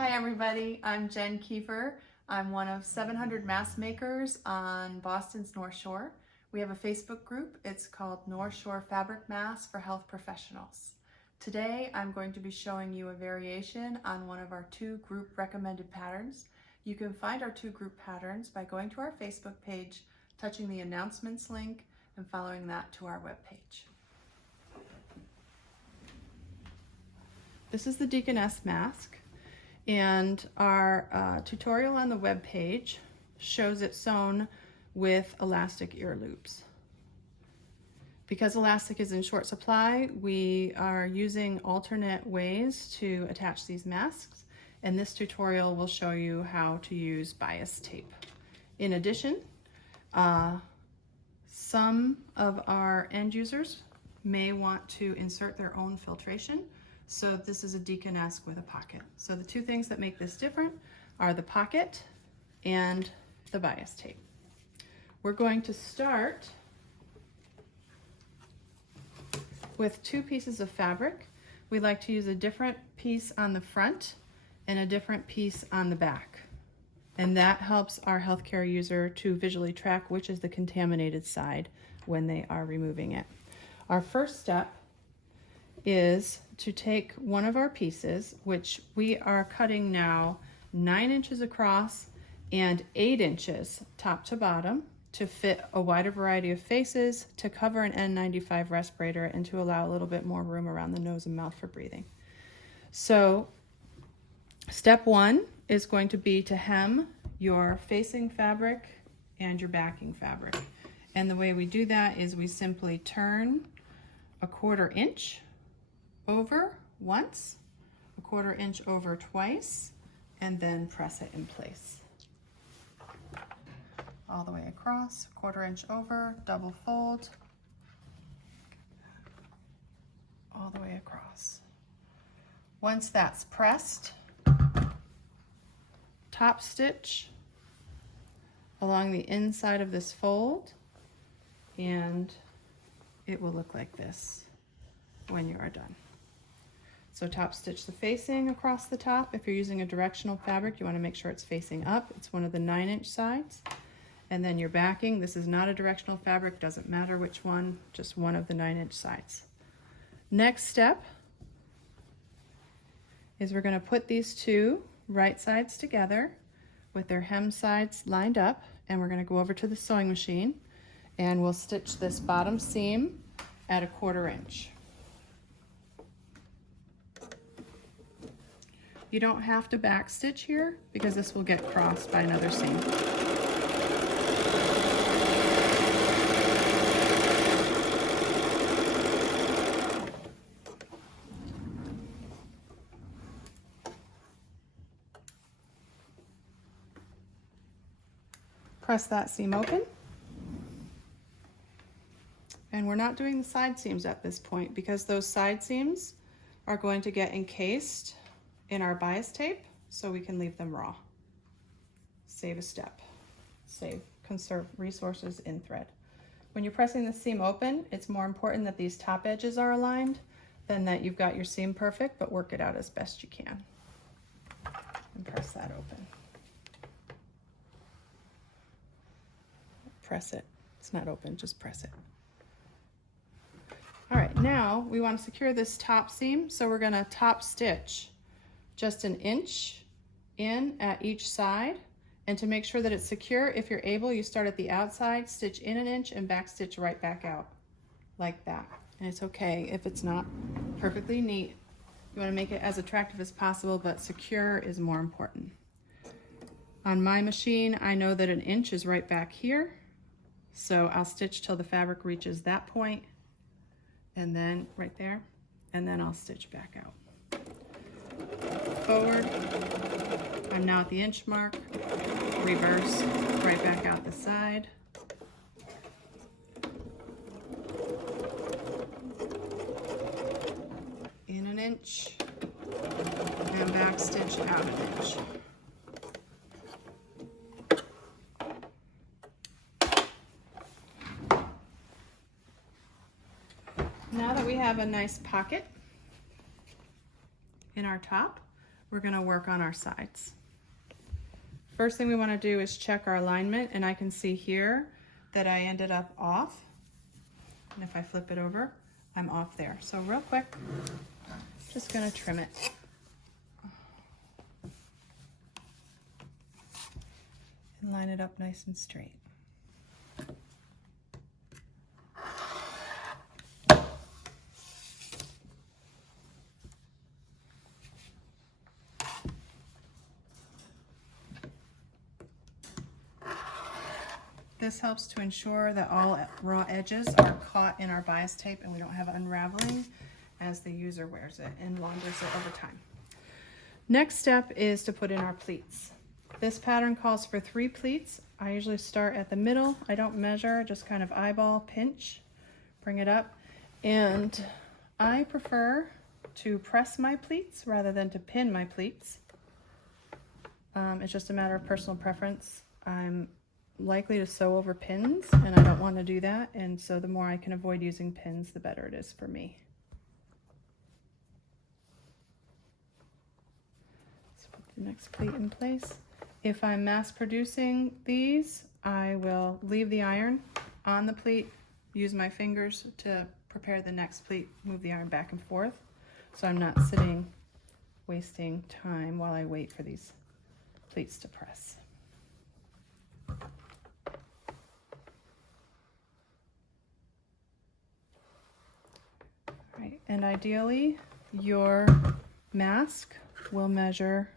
Hi everybody, I'm Jen Kiefer. I'm one of 700 mask makers on Boston's North Shore. We have a Facebook group. It's called North Shore Fabric Masks for Health Professionals. Today I'm going to be showing you a variation on one of our 2 group recommended patterns. You can find our 2 group patterns by going to our Facebook page, touching the announcements link, and following that to our webpage. This is the Deaconess mask. And our tutorial on the web page shows it sewn with elastic ear loops. Because elastic is in short supply, we are using alternate ways to attach these masks, and this tutorial will show you how to use bias tape. In addition, some of our end users may want to insert their own filtration. So this is a Deaconess with a pocket. So the 2 things that make this different are the pocket and the bias tape. We're going to start with 2 pieces of fabric. We like to use a different piece on the front and a different piece on the back. And that helps our healthcare user to visually track which is the contaminated side when they are removing it. Our first step is to take one of our pieces, which we are cutting now 9 inches across and 8 inches top to bottom to fit a wider variety of faces, to cover an N95 respirator, and to allow a little bit more room around the nose and mouth for breathing. So step 1 is going to be to hem your facing fabric and your backing fabric. And the way we do that is we simply turn 1/4 inch over once, 1/4 inch over twice, and then press it in place. All the way across, 1/4 inch over, double fold, all the way across. Once that's pressed, top stitch along the inside of this fold, and it will look like this when you are done. So top stitch the facing across the top. If you're using a directional fabric, you want to make sure it's facing up. It's one of the 9-inch sides. And then your backing, this is not a directional fabric, doesn't matter which one, just one of the 9-inch sides. Next step is we're going to put these 2 right sides together with their hem sides lined up, and we're going to go over to the sewing machine and we'll stitch this bottom seam at 1/4 inch. You don't have to back stitch here because this will get crossed by another seam. Press that seam open. And we're not doing the side seams at this point because those side seams are going to get encased in our bias tape, so we can leave them raw. Save a step, conserve resources in thread. When you're pressing the seam open, it's more important that these top edges are aligned than that you've got your seam perfect, but work it out as best you can. And press that open. Press it. It's not open, just press it. All right, now we want to secure this top seam, so we're going to top stitch just 1 inch in at each side. And to make sure that it's secure, if you're able, you start at the outside, stitch in 1 inch, and back stitch right back out like that. And it's okay if it's not perfectly neat. You want to make it as attractive as possible, but secure is more important. On my machine, I know that 1 inch is right back here, so I'll stitch till the fabric reaches that point, and then right there, and then I'll stitch back out. Forward, I'm now at the inch mark, reverse, right back out the side. In 1 inch, and back stitch out 1 inch. Now that we have a nice pocket in our top, we're going to work on our sides. First thing we want to do is check our alignment, and I can see here that I ended up off. And if I flip it over, I'm off there. So real quick, just going to trim it. And line it up nice and straight. This helps to ensure that all raw edges are caught in our bias tape and we don't have unraveling as the user wears it and wanders it over time. Next step is to put in our pleats. This pattern calls for 3 pleats. I usually start at the middle. I don't measure, just kind of eyeball, pinch, bring it up. And I prefer to press my pleats rather than to pin my pleats. It's just a matter of personal preference. I'm likely to sew over pins and I don't want to do that, and so the more I can avoid using pins, the better it is for me. Let's put the next pleat in place. If I'm mass producing these, I will leave the iron on the pleat, use my fingers to prepare the next pleat, move the iron back and forth, so I'm not sitting wasting time while I wait for these pleats to press. Right, and ideally your mask will measure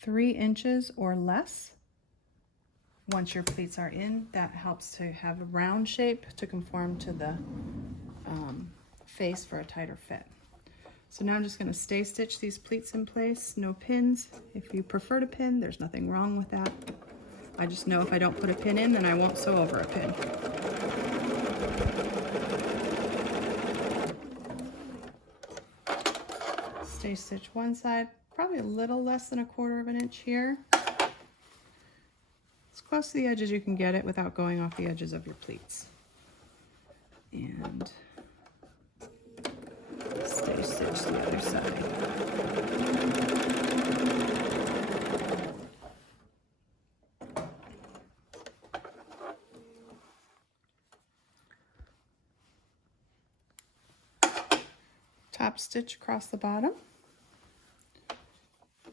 3 inches or less. Once your pleats are in, that helps to have a round shape to conform to the face for a tighter fit. So now I'm just going to stay stitch these pleats in place, no pins. If you prefer to pin, there's nothing wrong with that. I just know if I don't put a pin in, then I won't sew over a pin. Stay stitch one side, probably a little less than 1/4 inch here. As close to the edge as you can get it without going off the edges of your pleats. And stay stitch the other side. Top stitch across the bottom.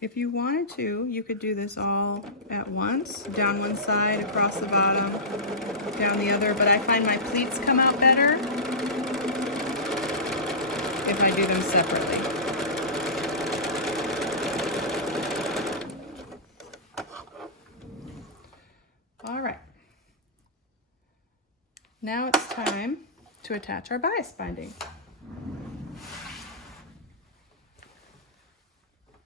If you wanted to, you could do this all at once, down one side, across the bottom, down the other, but I find my pleats come out better if I do them separately. All right. Now it's time to attach our bias binding.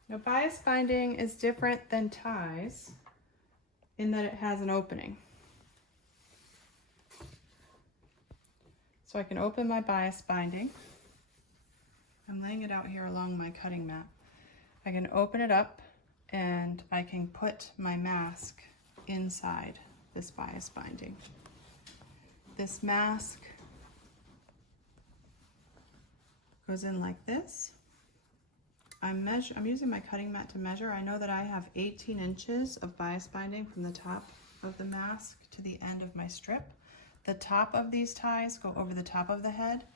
Now, bias binding is different than ties in that it has an opening. So I can open my bias binding. I'm laying it out here along my cutting mat. I can open it up and I can put my mask inside this bias binding. This mask goes in like this. I'm using my cutting mat to measure. I know that I have 18 inches of bias binding from the top of the mask to the end of my strip. The top of these ties go over the top of the head,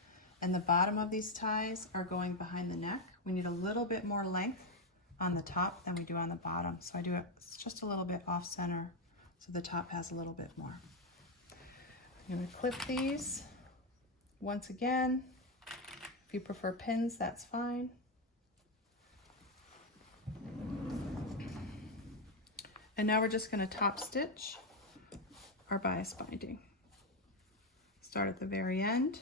and the bottom of these ties are going behind the neck. We need a little bit more length on the top than we do on the bottom. So I do it just a little bit off center, so the top has a little bit more. I'm going to clip these once again. If you prefer pins, that's fine. And now we're just going to top stitch our bias binding. Start at the very end,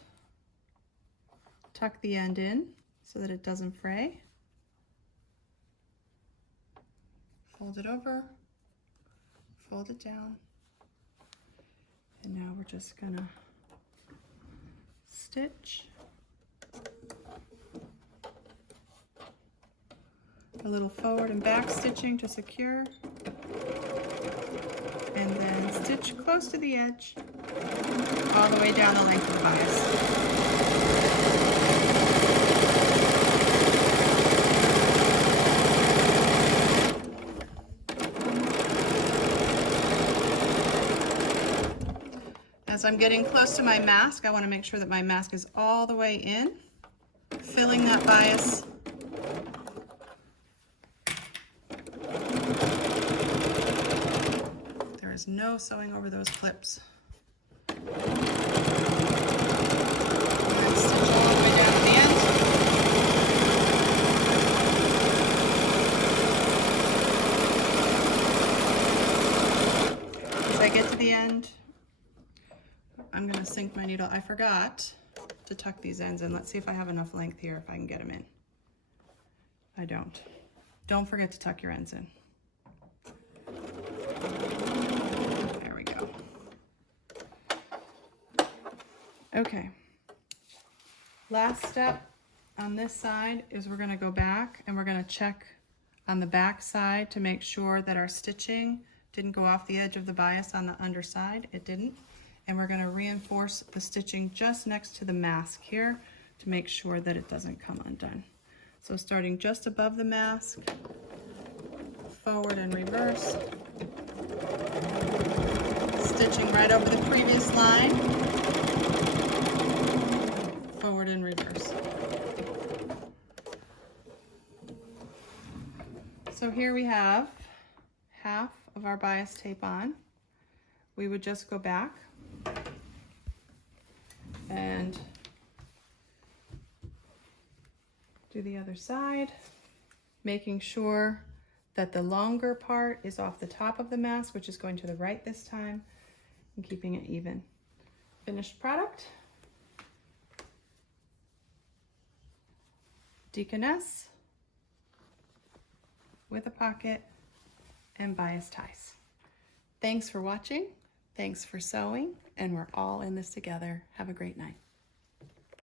tuck the end in so that it doesn't fray, fold it over, fold it down, and now we're just going to stitch a little forward and back stitching to secure, and then stitch close to the edge all the way down the length of the bias. As I'm getting close to my mask, I want to make sure that my mask is all the way in, filling that bias. There is no sewing over those clips. And then stitch all the way down to the end. As I get to the end, I'm going to sink my needle. I forgot to tuck these ends in. Let's see if I have enough length here, if I can get them in. I don't. Don't forget to tuck your ends in. There we go. Okay. Last step on this side is we're going to go back and we're going to check on the back side to make sure that our stitching didn't go off the edge of the bias on the underside. It didn't. And we're going to reinforce the stitching just next to the mask here to make sure that it doesn't come undone. So starting just above the mask, forward and reverse, stitching right over the previous line, forward and reverse. So here we have half of our bias tape on. We would just go back and do the other side, making sure that the longer part is off the top of the mask, which is going to the right this time, and keeping it even. Finished product. Deaconess with a pocket and bias ties. Thanks for watching. Thanks for sewing, and we're all in this together. Have a great night.